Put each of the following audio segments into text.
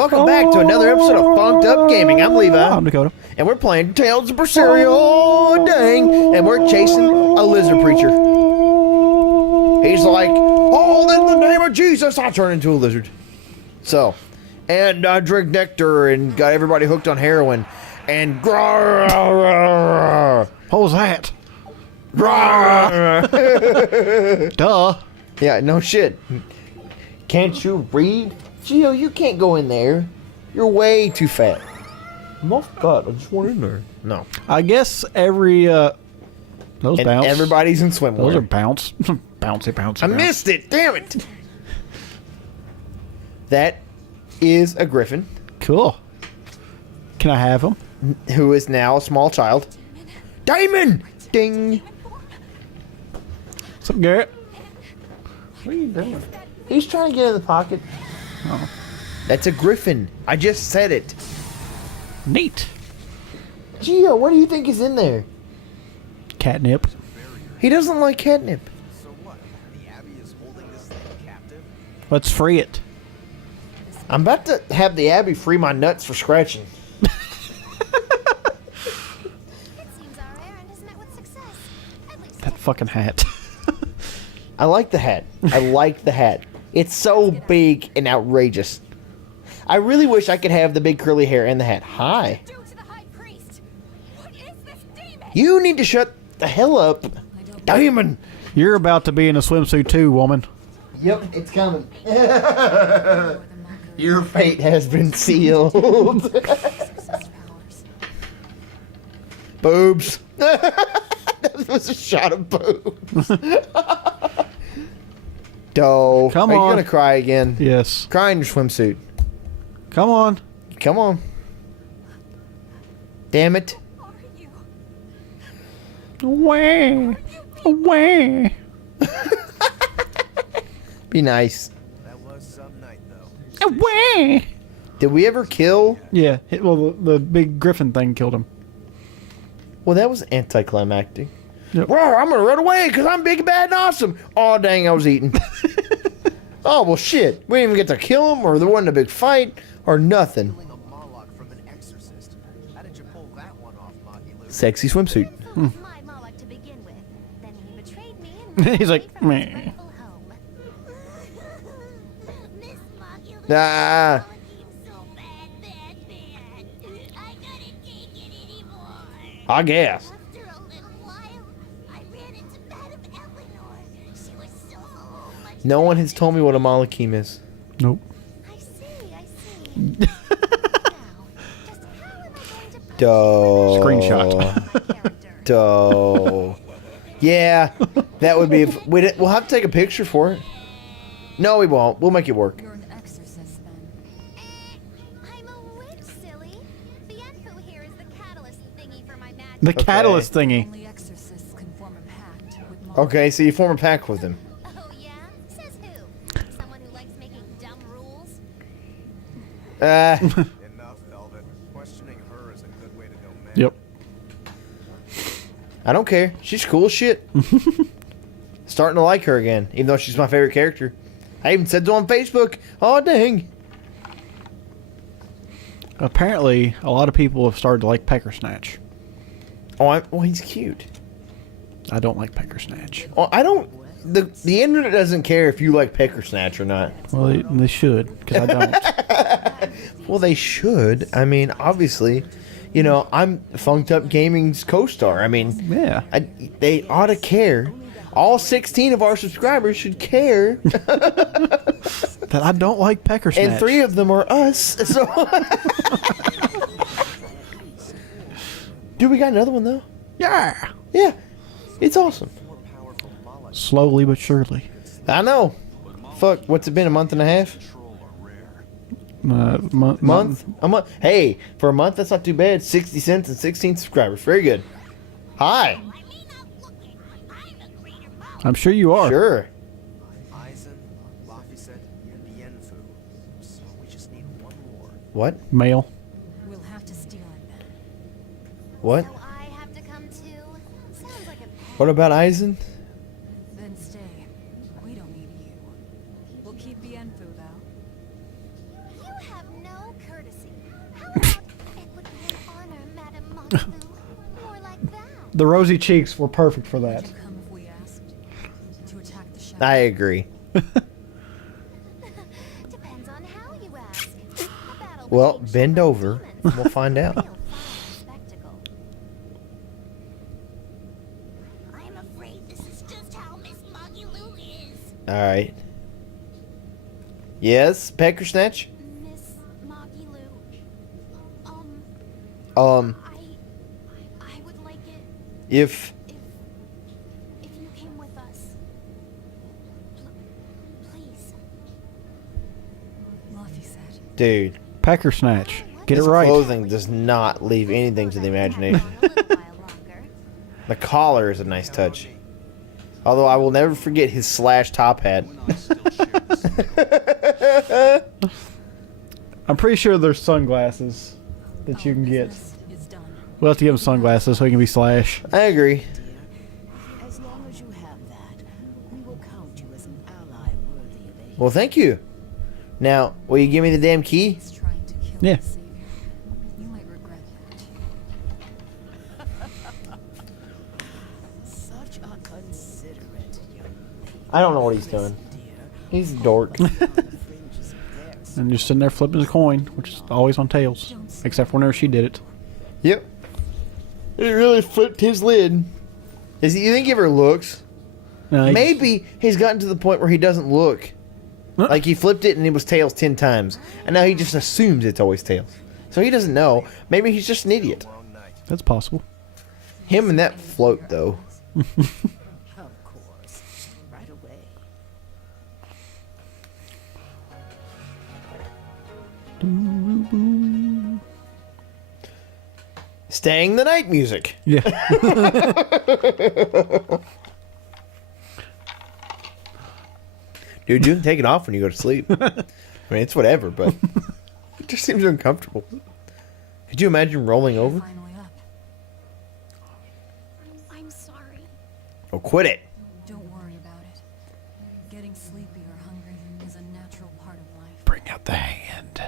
Welcome back to another episode of Funked Up Gaming. I'm Levi. I'm Dakota. And we're playing Tales of Berseria. Oh, dang. And we're chasing a lizard preacher. He's like, oh, in the name of Jesus, I turn into a lizard. So, and I drink nectar and got everybody hooked on heroin. And What was that? Duh. Yeah, no shit. Can't you read? Gio, you can't go in there. You're way too fat. Oh God, I just want in there. No. I guess every those And bounce. everybody's in swimwear. Those are bounce. bouncy. I missed it. Damn it. That is a griffin Cool. Can I have them? who is now a small child. Damon! Ding. What's up, Garrett? What are you doing? He's trying to get in the pocket. Oh. That's a griffin. I just said it. Neat. Gio, what do you think is in there? Catnip. He doesn't like catnip. So what? The Abbey is holding this thing captive? Let's free it. I'm about to have the Abbey free my nuts for scratching. It seems our errand is met with success. At least That fucking hat. I like the hat. I like the hat. It's so big and outrageous. I really wish I could have the big curly hair and the hat. Hi. due to the high priest. What is this demon? You need to shut the hell up. Damon. You're about to be in a swimsuit too, woman. Yep, it's coming. Your fate has been sealed. Boobs. That was a shot of boobs. Doe. Come Are on. you gonna cry again? Yes. Cry in your swimsuit. Come on. Come on. Damn it. Who are you? Away. Away. Be nice. That was some night, though. Away. Did we ever kill? Yeah. Well, the big griffin thing killed him. Well, that was anticlimactic. Yep. Well, I'm gonna run away because I'm big, bad, and awesome. Oh, dang, I was eating. Oh, well, shit. We didn't even get to kill him, or there wasn't a big fight, or nothing. Killing a Moloch from an exorcist. How did you pull that one off, Moggy Lou? Sexy swimsuit. Who was my Moloch to begin with? Then he betrayed me and ran He's away like, from his meh. rightful home. Miss Moggy Lou, Ah. seems so bad. I couldn't take it anymore. I guess. After a little while, I ran into Madame Eleanor. She was so much. No one has told me what a Malachim is. Nope. I see. Now, just how am I going to put Doe. Screenshot. character? Doe. Yeah, that would be. We'll have to take a picture for it. No, we won't. We'll make it work. You're an exorcist, then. I'm a witch, silly. The Enfu here is the catalyst thingy for my magic. The catalyst thingy. Only exorcists can form a pact with Moloch. Okay, so you form a pact with him. Oh, yeah? Says who? Someone who likes making dumb rules? Enough, Velvet. Questioning her is a good way to go mad. Yep. I don't care. She's cool as shit. Starting to like her again, even though she's my favorite character. I even said so on Facebook. Oh, dang. Apparently, a lot of people have started to like Pecker Snatch. Oh, he's cute. I don't like Pecker Snatch. Oh, I don't. The internet doesn't care if you like Pecker Snatch or not. Well, they should, because I don't. Well, they should. I mean, obviously, you know, I'm Funked Up Gaming's co-star. I mean, Yeah. they ought to care. All 16 of our subscribers should care, That I don't like Pecker Snatch. and 3 of them are us. So, dude, we got another one though. Yeah. Yeah, it's awesome. More powerful Moloch Slowly but surely. I know. Fuck, what's it been? A month and a half? control are rare. Month? A month? Hey, for a month, that's not too bad. 60 cents and 16 subscribers. Very good. Hi. I may not look it, but I'm a greater Moloch. I'm sure you are. Sure. Eisen, Laphicet, and Bienfu. So we just need one more. What? Male. We'll have to steal it then. What? So I have to come too? Sounds like a What about Eisen? Then stay. We don't need you. We'll keep Bienfu, though. You have no no courtesy. How about it would be an honor, Madame Magalu? More like that. The rosy cheeks were perfect for that. Would you come if we asked? To attack the shadow? I agree. Depends on how you ask. A battle Well, between bend shadow over. demons. We'll find out. Real fine spectacle. I'm afraid this is just how Miss Magalu is. All right. Yes, Pecker Snatch. Miss Magalu. I would like it If if you came with us. Please. Luffy said. dude, Packer snatch. Get his it right. clothing does not leave anything to the imagination. A little while longer. The collar is a nice touch. Although I will never forget his slash top hat. I'm pretty sure there's sunglasses that you can get. Business is done. We'll have to give him sunglasses so he can be Slash. I agree. Dear, as long as you have that, we will count you as an ally worthy of aid. Well, thank you. Now, will you give me the damn key? He's trying to kill Yeah. the savior. You might regret that. Such a considerate young lady. I don't know what he's doing. Dear, He's a dork. on the fringes of their And just sitting there flipping his coin, which is always on tails. Except whenever she did it. Yep. It really flipped his lid. You think he ever looks? No, he- Maybe he's gotten to the point where he doesn't look. Like he flipped it and it was tails 10 times. And now he just assumes it's always tails. So he doesn't know. Maybe he's just an idiot. That's possible. Him and that float, though. Of course. Right away. Staying the night music. Yeah. Dude, you can take it off when you go to sleep. I mean, it's whatever, but it just seems uncomfortable. Could you imagine rolling over? Finally up. I'm sorry. Oh, quit it. Don't worry about it. Getting sleepy or hungry is a natural part of life. Bring out the hand.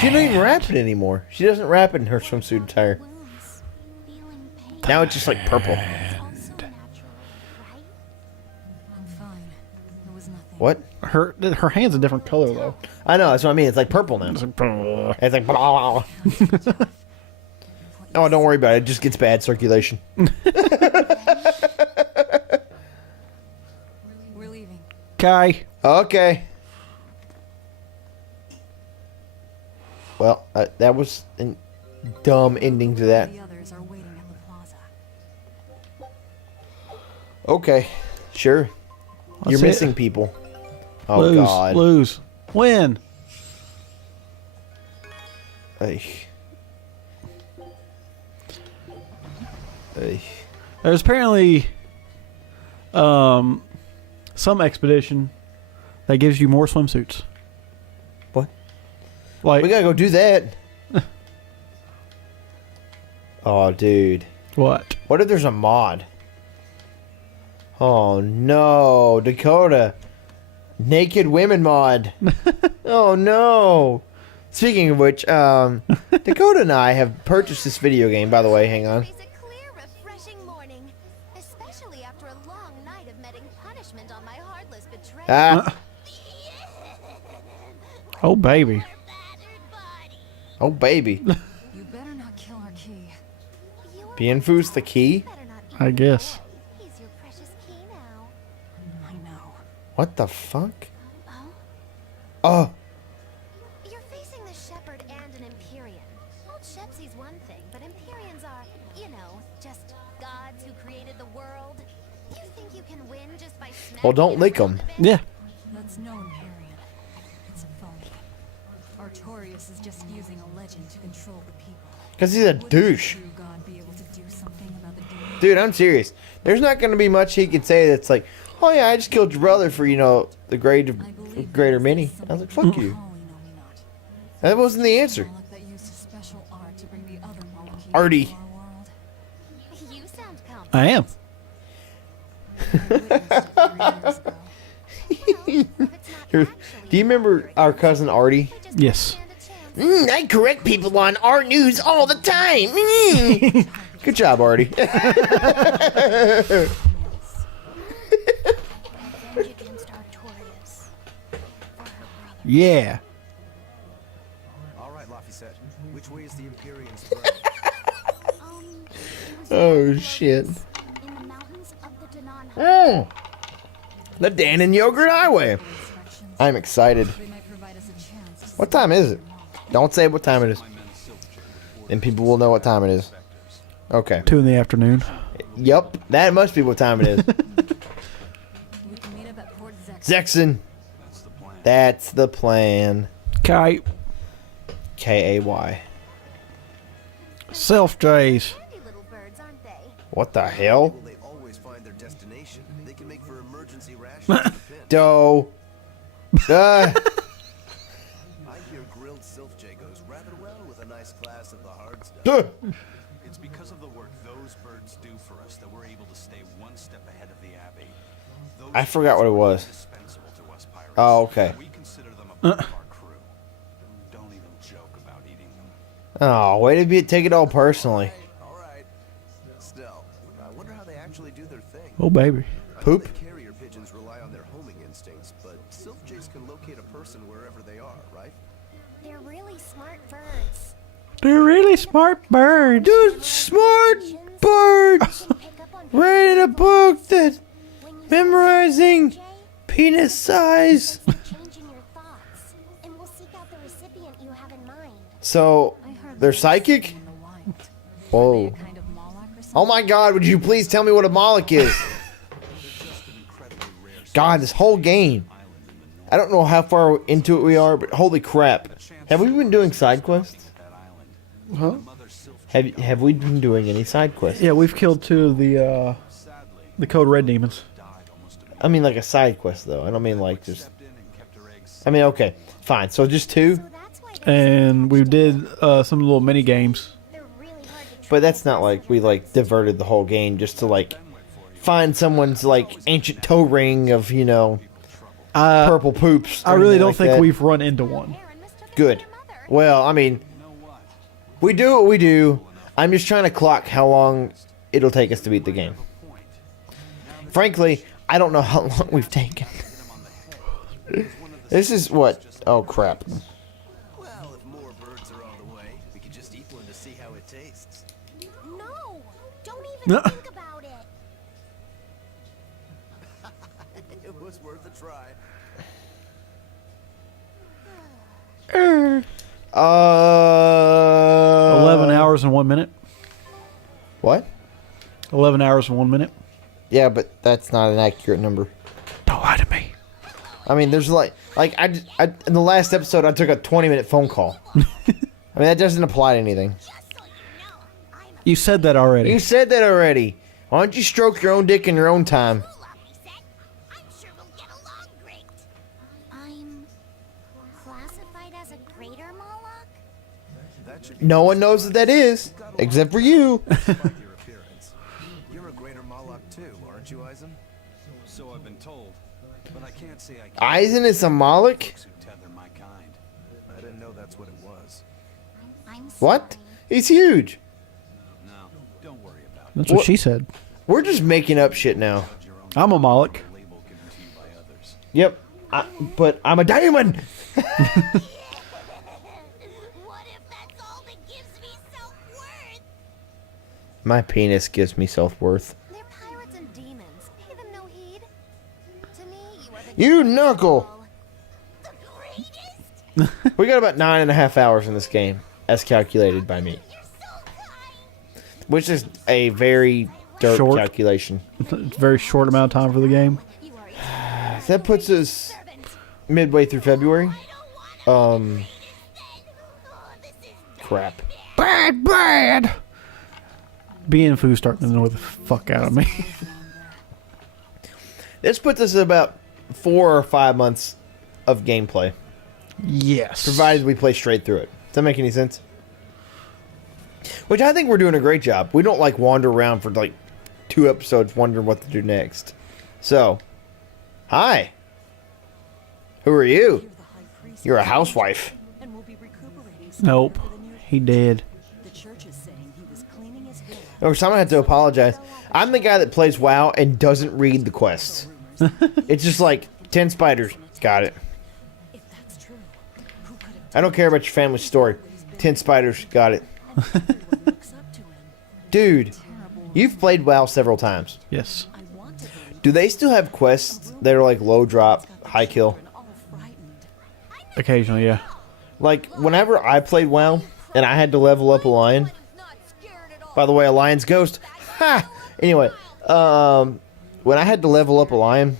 She doesn't even wrap it anymore. She doesn't wrap it in her swimsuit attire. Wounds. Feeling pain. Now it's just like purple. It's also natural, right? I'm fine. It was nothing. What? Her hand's a different color though. I know, that's what I mean. It's like purple now. It's like blah, blah, blah. Oh, don't worry about it. It just gets bad circulation. We're leaving. Kai. Okay. Well, that was a dumb ending to that. The others are waiting at the plaza. Okay, sure. You're That's it. missing people. Oh, lose. God. Lose. Win. Ay. Ay. There's apparently some expedition that gives you more swimsuits. What? Like We gotta go do that. Oh, dude. what? What if there's a mod? Oh, no. Dakota. Naked women mod. Oh, no. Speaking of which, Dakota and I have purchased this video game, by the way. Hang on. It's a clear, refreshing morning, especially after a long night of meting punishment on my heartless betrayer. Ah. Oh baby. Battered body. Oh, baby. You better not kill our key. You're Bienfu's the key? better not be I guess. He's your precious key now. I know. What the fuck? Oh? Oh. You're facing the Shepherd and an Empyrean. Old Shepsy's one thing, but Empyreans are, you know, just gods who created the world. You think you can win just by smacking Well, don't it lick around 'em. a bit? Yeah. That's no Empyrean. It's a phony. Artorias is just using a legend to control the people. Because he's a Wouldn't douche. a true god be able to do something about the demon? Dude, I'm serious. There's not going to be much he can say that's like, oh yeah, I just killed your brother for, you know, the greater many. I was like, fuck you. Holy no me not. That wasn't the answer. Moloch that used special art to bring the other Moloch Artie. into our world. You sound confident. I am. I witnessed it 3 years ago. Well, if it's not You're- actually Do you remember our cousin Artie? They just Yes. don't stand a chance. I correct people on our news all the time. Good job, Artie. Revenge against Artorias. For her brother. Yeah. All right, Laffy said. Which way is the Empyrean's throne? It was Oh, shit. in the mountains of the Danan. Mm. The Dan and Yogurt Highway. Instructions. I'm excited. They might provide us a chance to What time is it? Don't say what time it is. Then people will know what time it is. Okay. 2 in the afternoon. Yep. That must be what time it is. We can meet up at Port Zex. Zexon. That's the plan. Kite. K-A-Y. Self Jays. Handy little birds, aren't they? What the hell? Will they always find their destination? They can make for emergency rations at the pinch. Doe. I hear grilled Silfjay goes rather well with a nice glass of the hard stuff. Duh. It's because of the work those birds do for us that we're able to stay one step ahead of the Abbey. Those I forgot what it was. birds are indispensable to us pirates. Oh, okay. We consider them a part of our crew. Don't even joke about eating them. Oh, way to take it all personally. All right. Still, I wonder how they actually do their thing. Oh, baby. I know Poop? that carrier pigeons rely on their homing instincts, but Silfjays can locate a person wherever they are, right? They're really smart birds. They're really smart birds. Dude, smart birds. They pick up on Reading a book that when you memorizing Jay, penis size. changing your thoughts, and we'll seek out the recipient you have in mind. So, I heard they're there's psychic? something in the wild. Whoa. A kind of Moloch or something? Oh my god, would you please tell me what a Moloch is? God, this whole game. I don't know how far into it we are, but holy crap. Have we been doing side quests? Huh? Have we been doing any side quests? Yeah, we've killed 2 of the Code Red demons. I mean like a side quest though. I don't mean like just... I mean, okay. Fine. So just 2? So that's why they're And we did some little mini games. they're really hard to But that's not like we like diverted the whole game just to like find someone's like ancient toe ring of, you know, purple poops. or I really anything don't like think that. we've run into one. Aaron mistook it for Good. your mother. Well, I mean, we do what we do. I'm just trying to clock how long it'll take us to beat the game. Frankly, I don't know how long we've taken. This is what? Oh, crap. Well, if more birds are on the way, we could just eat one to see how it tastes. No, don't even think about it. It was worth a try. 11 hours and 1 minute. What? 11 hours and 1 minute. Yeah, but that's not an accurate number. Don't lie to me. I mean, there's like I in the last episode, I took a 20-minute phone call. I mean, that doesn't apply to anything. Just so you know, I'm You said that already. You said that already. Why don't you stroke your own dick in your own time? Luffy said. I'm sure we'll get along great. I'm classified as a greater Moloch? That should be No one knows what that is, except for you. despite your appearance. You're a greater Moloch too, aren't you, Eisen? So I've been told, but I can't say I can. Eisen is a Moloch? Who tether my kind. I didn't know that's what it was. I'm What? sorry. He's huge. No, don't worry about it. That's what What? she said. We're just making up shit now. Your own I'm a Moloch. label given to you by others. Yep. But I'm a diamond. What if that's all that gives me self-worth? My penis gives me self-worth. They're pirates and demons. Pay them no heed. To me, you are the You greatest knuckle. of all. The greatest? We got about 9.5 hours in this game, as calculated by me. You're so kind. Which is a very dirt Short. calculation. It's a very short amount of time for the game. You are a That puts us midway through February. Oh, this is Crap. Bad. Being food starting to annoy the fuck out of me. This puts us at about 4 or 5 months of gameplay, Yes. provided we play straight through it. Does that make any sense? Which I think we're doing a great job. We don't like wander around for like 2 episodes wondering what to do next. So, hi. Who are you? You're the You're a housewife. And will be recuperating Nope. for the near He did. The church is saying he was cleaning his villa. Or someone had to apologize. I'm the guy that plays WoW and doesn't read the quests. It's just like 10 spiders. Got it. If that's true, who could have I don't care about your family story. 10 spiders. Got it. everyone looks up to him? Dude, you've played WoW several times. Yes. I want to believe Do they still have quests that are like low drop, high kill? children all frightened. Occasionally, yeah. Like, whenever I played WoW and I had to level up a lion. By the way, a lion's ghost. Ha! Anyway, when I had to level up a lion,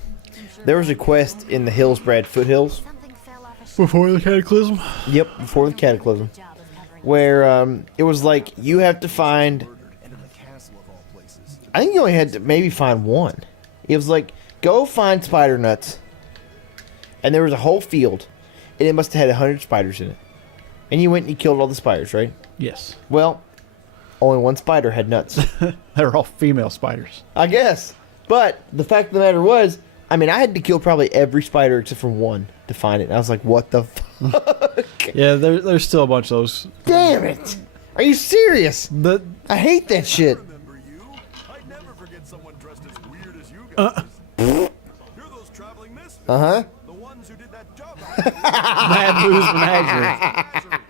there was a quest in the Hillsbrad foothills. Something fell off a shelf. Before the cataclysm? Yep, before the cataclysm. Job of covering Where it was like you have to find. And in the castle of all places. I think you only had to maybe find one. It was like go find spider nuts, and there was a whole field, and it must have had 100 spiders in it. And you went and you killed all the spiders, right? Yes. Well, only one spider had nuts. They're all female spiders. I guess. But the fact of the matter was, I mean, I had to kill probably every spider except for one to find it. And I was like, what the fuck? Yeah, there's still a bunch of those. Damn it! Are you serious? I hate that shit. Remember you? I'd never forget someone dressed as weird as you guys. You're those traveling misfits. Uh-huh. The ones who did that job. Mad Boo's Menagerie.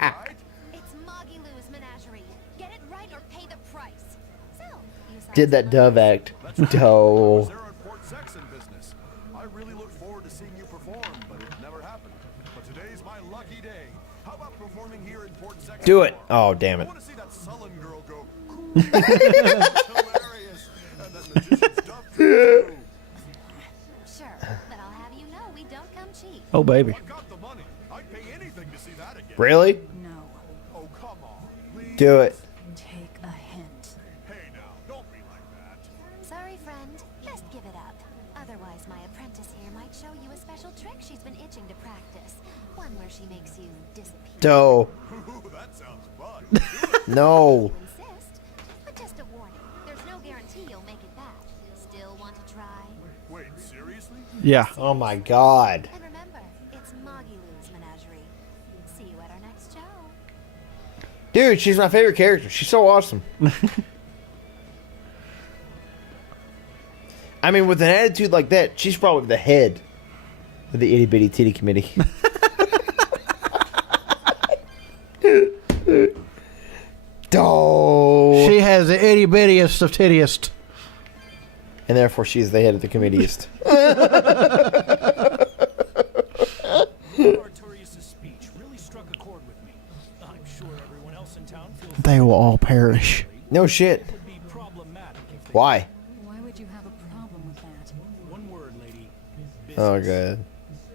Right? It's Moggy Lou's menagerie. Get it right or pay the price. So, you saw Did that some dove act. Doe. They're in Port Saxon business. I really look forward to seeing you perform, but it never happened. But today's my lucky day. How about performing here in Port Saxon? Do it. Oh, damn I it. want to see that sullen girl go. Cool. Hilarious. And that magician's dove too. Sure, but I'll have you know we don't come cheap. Oh, baby. I've got the money. I'd pay anything to see that again. Really? No, Oh, come on. Please. Do it. take a hint. Hey now, don't be like that. Sorry, friend. Just give it up. Otherwise, my apprentice here might show you a special trick she's been itching to practice. One where she makes you disappear. Doe. Ooh, that sounds fun. No. Insist. But just a warning. There's no guarantee you'll make it back. Still want to try? Wait, seriously? Yeah. Oh my god. And remember, it's Moggy Lou's menagerie. See you at our next show. Dude, she's my favorite character. She's so awesome. I mean, with an attitude like that, she's probably the head of the itty bitty titty committee. Doe. She has the itty bittiest of tittiest. And therefore, she's the head of the committeeist. Artorius' speech really struck a chord with me. I'm sure everyone else in town feels They will all perish. No shit. it would be problematic if they... Why? Why would you have a problem with that? One word, lady. Oh, Business. god.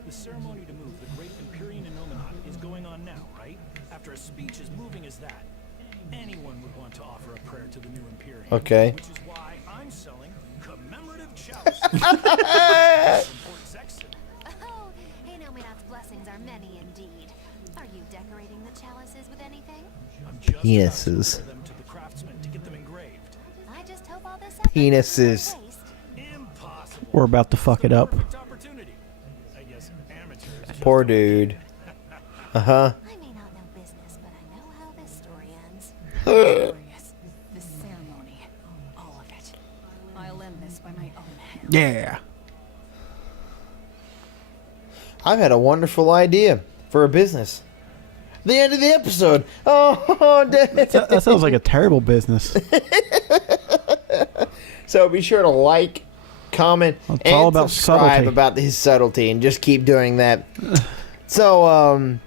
The ceremony to move the great Empyrean Inominat is going on now, right? After a speech as moving as that, anyone would want to offer a prayer to the new Empyrean. Okay. Which is why I'm selling commemorative chalices from Port Saxon. Oh, Inominat's blessings are many indeed. Are you decorating the chalices with anything? I'm just Penises. about to deliver them to the craftsman to get them engraved. I just hope all this effort Penises. isn't waste. Impossible. We're about to fuck it up. Perfect opportunity. I guess amateurs just Poor dude. Uh-huh. I may not know business, but I know how this story ends. Glorious. The ceremony. All of it. I'll end this by my own hand. Yeah. I've had a wonderful idea for a business. The end of the episode. Oh, damn. That sounds like a terrible business. So be sure to like, comment, It's and all about subscribe subtlety. about his subtlety, and just keep doing that. So,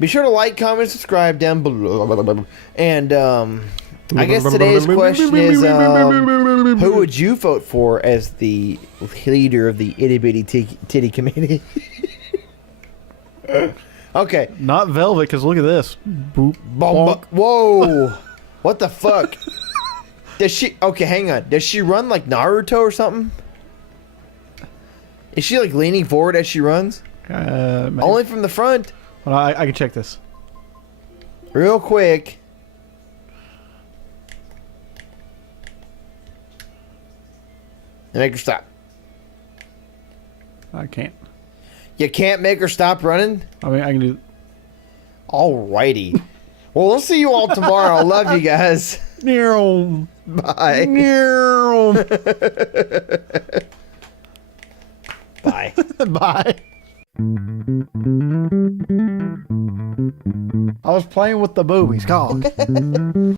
be sure to like, comment, subscribe down below. And, I guess today's question is, who would you vote for as the leader of the itty bitty titty committee? Okay. Not velvet, because look at this. Boop. Bonk. Whoa. What the fuck? Does she... Okay, hang on. Does she run like Naruto or something? Is she like leaning forward as she runs? Maybe. Only from the front. Well, I can check this. Real quick. And make her stop. I can't. You can't make her stop running? I mean, I can do. Alrighty. Well, we'll see you all tomorrow. Love you guys. Meow. Bye. Meow. Bye. Bye. I was playing with the boobies. God.